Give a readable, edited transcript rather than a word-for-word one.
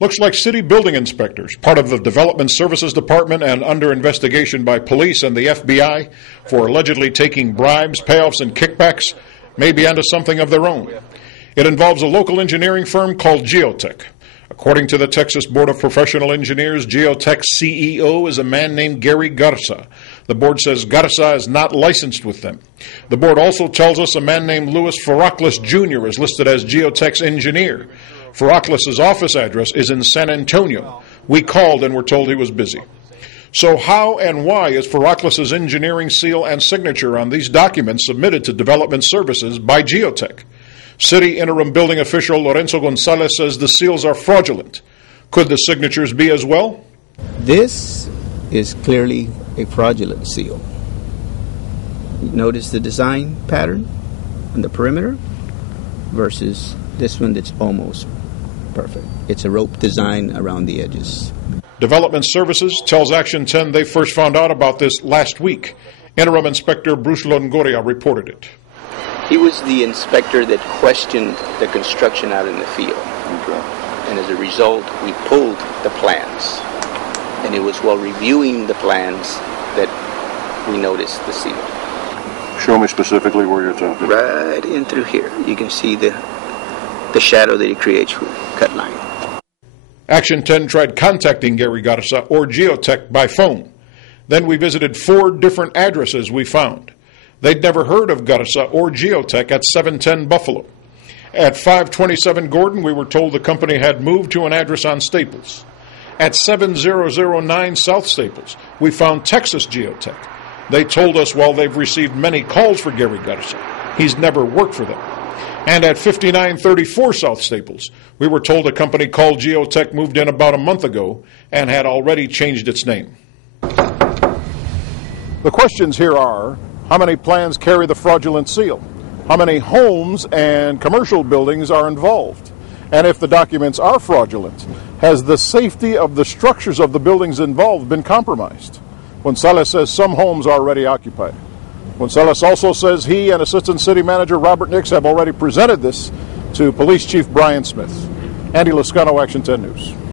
Looks like city building inspectors, part of the Development Services Department and under investigation by police and the FBI for allegedly taking bribes, payoffs, and kickbacks, may be onto something of their own. It involves a local engineering firm called Geotech. According to the Texas Board of Professional Engineers, Geotech's CEO is a man named Gary Garza. The board says Garza is not licensed with them. The board also tells us a man named Louis Ferraclis Jr. is listed as Geotech's engineer. Ferraclis' office address is in San Antonio. We called and were told he was busy. So how and why is Ferraclis' engineering seal and signature on these documents submitted to Development Services by Geotech? City interim building official Lorenzo Gonzalez says the seals are fraudulent. Could the signatures be as well? This is clearly a fraudulent seal. Notice the design pattern on the perimeter versus this one that's almost perfect. It's a rope design around the edges. Development Services tells Action 10 they first found out about this last week. Interim Inspector Bruce Longoria reported it. He was the inspector that questioned the construction out in the field. Okay. And as a result, we pulled the plans. And it was while reviewing the plans that we noticed the seal. Show me specifically where you're talking. Right in through here. You can see the shadow that it creates with cut line. Action 10 tried contacting Gary Garza or Geotech by phone. Then we visited 4 different addresses we found. They'd never heard of Garza or Geotech at 710 Buffalo. At 527 Gordon, we were told the company had moved to an address on Staples. At 7009 South Staples, we found Texas Geotech. They told us while they've received many calls for Gary Garza, he's never worked for them. And at 5934 South Staples, we were told a company called Geotech moved in about a month ago and had already changed its name. The questions here are, how many plans carry the fraudulent seal? How many homes and commercial buildings are involved? And if the documents are fraudulent, has the safety of the structures of the buildings involved been compromised? Gonzalez says some homes are already occupied. Gonzalez also says he and Assistant City Manager Robert Nix have already presented this to Police Chief Brian Smith. Andy Lascano, Action 10 News.